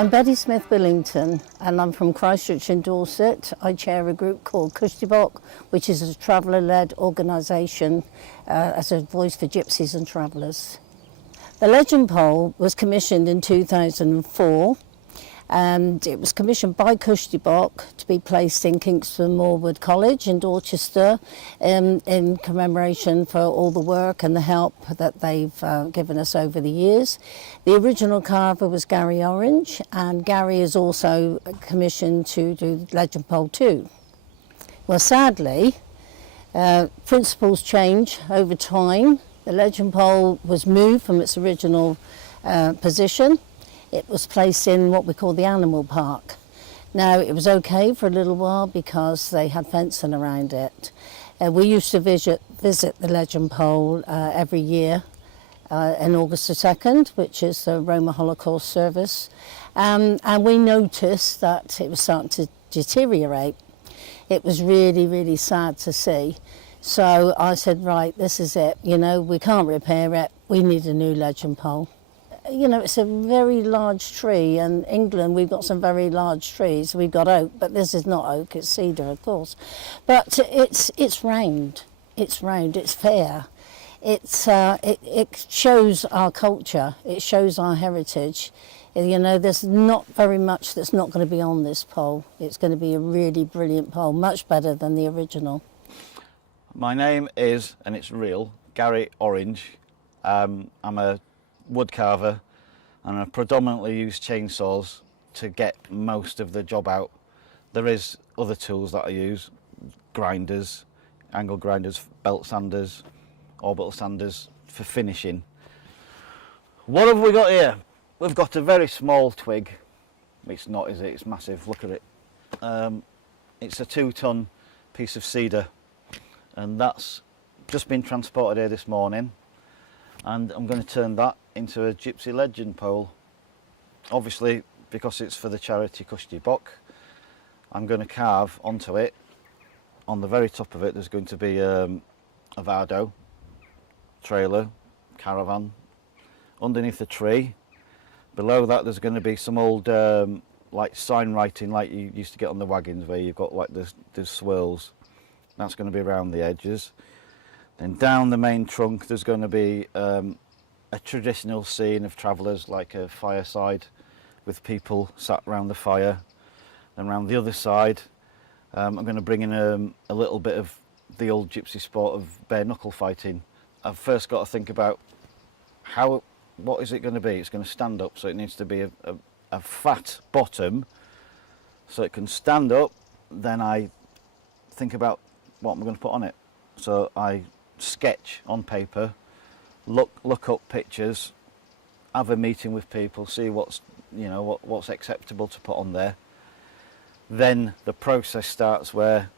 I'm Betty Smith-Billington and I'm from Christchurch in Dorset. I chair a group called Kushti, which is a traveller-led organisation as a voice for Gypsies and Travellers. The legend pole was commissioned in 2004 and it was commissioned by Kushti to be placed in Kingston Moorwood College in Dorchester in commemoration for all the work and the help that they've given us over the years. The original carver was Gary Orange, and Gary is also commissioned to do legend pole too. Well, sadly, principles change over time. The legend pole was moved from its original position. It was placed in what we call the animal park. Now, it was okay for a little while because they had fencing around it. We used to visit the legend pole every year in August the 2nd, which is the Romani holocaust service. And we noticed that it was starting to deteriorate. It was really, really sad to see. So I said, right, this is it. You know, we can't repair it. We need a new legend pole. You know, it's a very large tree, and in England we've got some very large trees. We've got oak, but this is not oak, it's cedar, of course. But it's round, it's fair. It shows our culture, it shows our heritage. You know, there's not very much that's not going to be on this pole. It's going to be a really brilliant pole, much better than the original. My name is, and it's real, Gary Orange. I'm a wood carver and I predominantly use chainsaws to get most of the job out. There is other tools that I use, grinders, angle grinders, belt sanders, orbital sanders for finishing. What have we got here? We've got a very small twig. It's not, is it? It's massive, look at it. It's a 2-ton piece of cedar and that's just been transported here this morning. And I'm going to turn that into a gypsy legend pole. Obviously, because it's for the charity Kushti, I'm going to carve onto it. On the very top of it, there's going to be a Vardo trailer, caravan. Underneath the tree, below that, there's going to be some old like sign writing, like you used to get on the wagons, where you've got like the swirls. That's going to be around the edges. Then down the main trunk there's going to be a traditional scene of travellers, like a fireside with people sat around the fire. And around the other side I'm going to bring in a little bit of the old gypsy sport of bare knuckle fighting. I've first got to think about what is it going to be. It's going to stand up, so it needs to be a fat bottom so it can stand up. Then I think about what I'm going to put on it. So I sketch on paper, look up pictures, have a meeting with people, see what's acceptable to put on there. Then the process starts where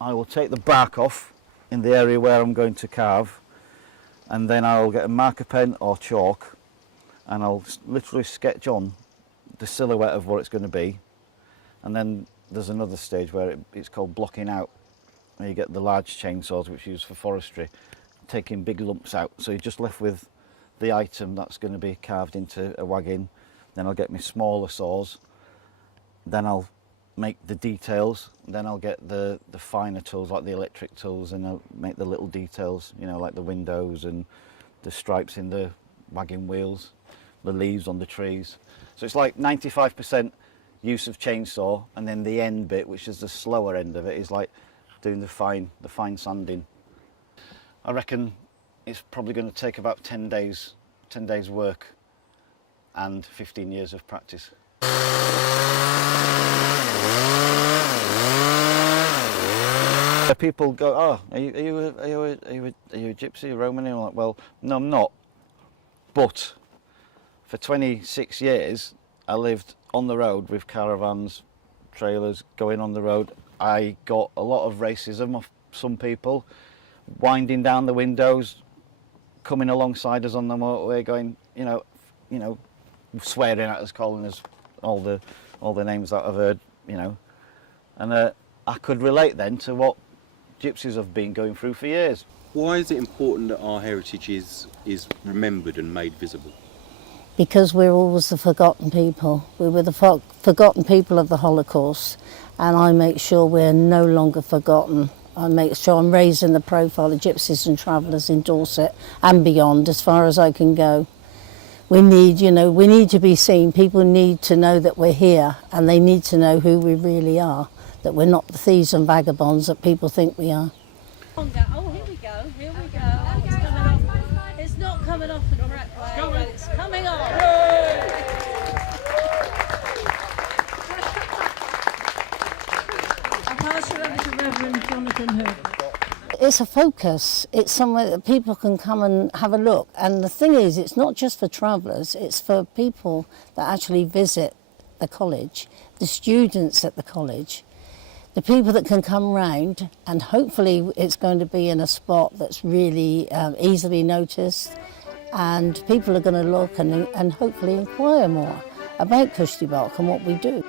I will take the bark off in the area where I'm going to carve, and then I'll get a marker pen or chalk and I'll literally sketch on the silhouette of what it's going to be. And then there's another stage where it's called blocking out. And you get the large chainsaws, which are used for forestry, taking big lumps out. So you're just left with the item that's going to be carved into a wagon. Then I'll get my smaller saws. Then I'll make the details. Then I'll get the finer tools, like the electric tools, and I'll make the little details, you know, like the windows and the stripes in the wagon wheels, the leaves on the trees. So it's like 95% use of chainsaw, and then the end bit, which is the slower end of it, is like doing the fine sanding. I reckon it's probably going to take about 10 days work and 15 years of practice. People go, oh, are you a gypsy, a Romani? I'm like, well, no, I'm not. But for 26 years, I lived on the road with caravans, trailers, going on the road. I got a lot of racism off some people, winding down the windows, coming alongside us on the motorway, going, you know, swearing at us, calling us all the names that I've heard, you know. And I could relate then to what gypsies have been going through for years. Why is it important that our heritage is remembered and made visible? because we're always the forgotten people. We were the forgotten people of the Holocaust, and I make sure we're no longer forgotten. I make sure I'm raising the profile of Gypsies and Travellers in Dorset and beyond, as far as I can go. We need, we need to be seen. People need to know that we're here, and they need to know who we really are, that we're not the thieves and vagabonds that people think we are. Oh, here we go, here we go. Oh, it's coming off. It's not coming off the correct way, but it's coming off. I'll pass you over to Reverend Jonathan Hood. It's a focus. It's somewhere that people can come and have a look. And the thing is, it's not just for travellers, it's for people that actually visit the college, the students at the college, the people that can come round, and hopefully it's going to be in a spot that's really easily noticed, and people are going to look and hopefully inquire more about Kushti and what we do.